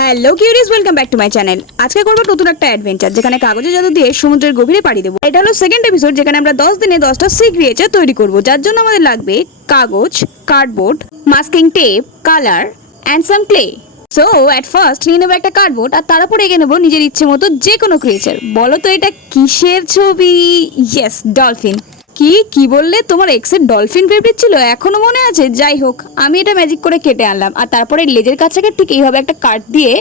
Hello curious, welcome back to my channel. আজকে করবো নতুন একটা অ্যাডভেঞ্চার যেখানে কাগজের জাদু দিয়ে সমুদ্রের গভীরে পাড়ি দেবো। এটা হলো সেকেন্ড এপিসোড যেখানে আমরা 10 দিনে 10টা সি ক্রিয়েচার তৈরি করব, যার জন্য আমাদের লাগবে কাগজ, cardboard, masking tape, colour and some clay. So at first নিয়ে নেবো একটা কার্ডবোর্ড আর তার উপর এঁকে নেবো নিজের ইচ্ছে মতো যে কোনো ক্রিয়েচার। বলো তো এটা কিসের ছবি? Yes, dolphin. কি বললে? তোমার এক্সের ডলফিন ফেভারিট ছিল, এখনো মনে আছে? যাই হোক, আমি এটা ম্যাজিক করে কেটে আনলাম আর তারপরে লেজের কাছাকে ঠিক এইভাবে একটা কাট দিয়ে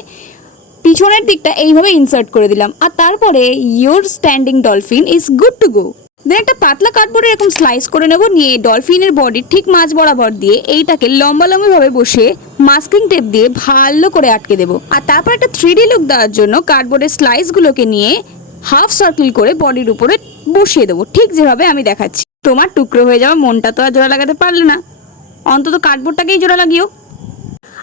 পিছনের দিকটা এইভাবে ইনসার্ট করে দিলাম আর তারপরে your standing dolphin is good to go. Then একটা পাতলা কার্ডবোর্ডে এরকম স্লাইস করে নেব, নিয়ে ডলফিনের বডির ঠিক মাঝ বরাবর দিয়ে এইটাকে লম্বা ভাবে বসে মাস্কিং টেপ দিয়ে ভালো করে আটকে দেবো। আর তারপর একটা 3D লুক দেওয়ার জন্য কার্ডবোর্ডের স্লাইসগুলোকে নিয়ে হাফ সার্কেল করে বডির উপরে বসিয়ে দেবো, ঠিক যেভাবে আমি দেখাচ্ছি। তোমার টুকরো হয়ে যাওয়া মনটা তো আর জোড়া লাগাতে পারলে না, অন্তত কার্ডবোর্ডটাকেই জোড়া লাগিও।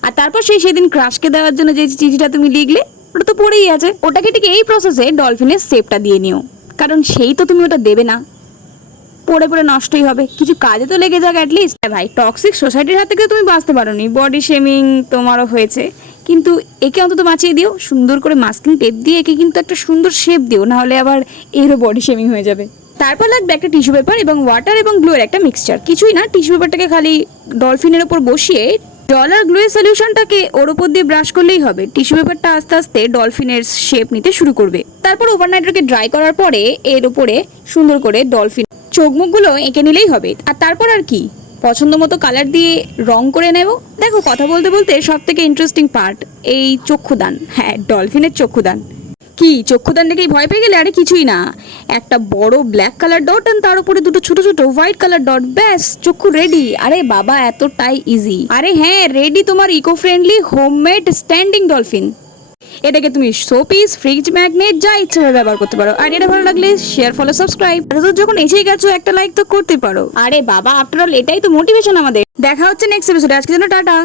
আর তারপর সেদিন ক্রাশকে দেওয়ার জন্য যে চিঠিটা তুমি লিখলে ওটা তো পড়েই আছে, ওটাকে ঠিক এই প্রসেসে ডলফিনের শেপটা দিয়ে নিও, কারণ সেই তো তুমি ওটা দেবে না, পড়ে নষ্টই হবে, কিছু কাজে তো লেগে যাক অ্যাটলিস্ট। ভাই, টক্সিক সোসাইটির হাত থেকে তুমি বাঁচতে পারোনি, বডি শেমিং তোমারও হয়েছে, কিন্তু একে অন্তত বাঁচিয়ে দিও। সুন্দর করে মাস্কিং টেপ দিয়ে একে কিন্তু একটা সুন্দর শেপ দিও, নাহলে আবার এরও বডি শেমিং হয়ে যাবে। তারপর লাগবে একটা টিস্যু পেপার এবং ওয়াটার এবং গ্লুয়ের একটা মিক্সচার। কিছুই না, টিস্যু পেপারটাকে খালি ডলফিনের ওপর বসিয়ে জল আর গ্লুয়ের সলিউশনটাকে ওর ওপর দিয়ে ব্রাশ করলেই হবে। টিস্যু পেপারটা আস্তে আস্তে ডলফিনের শেপ নিতে শুরু করবে। তারপর ওভারনাইটটাকে ড্রাই করার পরে এর উপরে সুন্দর করে ডলফিন চোখ মুখগুলো এঁকে নিলেই হবে। আর তারপর আর কি, পছন্দ মতো কালার দিয়ে রং করে নেব। দেখো, কথা বলতে বলতে সব থেকে ইন্টারেস্টিং পার্ট এই চক্ষুদান। হ্যাঁ, ডলফিনের চক্ষুদান। কি চক্ষুদান দেখেই ভয় পেয়ে গেলে? আরে কিছুই না, একটা বড় ব্ল্যাক কালার ডট আর তার উপরে দুটো ছোট ছোট হোয়াইট কালার ডট, ব্যাস চক্ষু রেডি। আরে বাবা, এতটাই ইজি। আরে হ্যাঁ, রেডি তোমার eco friendly homemade standing dolphin. এটাকে তুমি শোপিস, ফ্রিজ ম্যাগনেট যা ইচ্ছে ব্যবহার করতে পারো। আর এটা ভালো লাগলে শেয়ার, ফলো, সাবস্ক্রাইব। যখন এসেই গেছো একটা লাইক তো করতে পারো। আরে বাবা, আফটার অল এটাই তো মোটিভেশন আমাদের। দেখা হচ্ছে নেক্সট এপিসোডে, আজকের জন্য টাটা।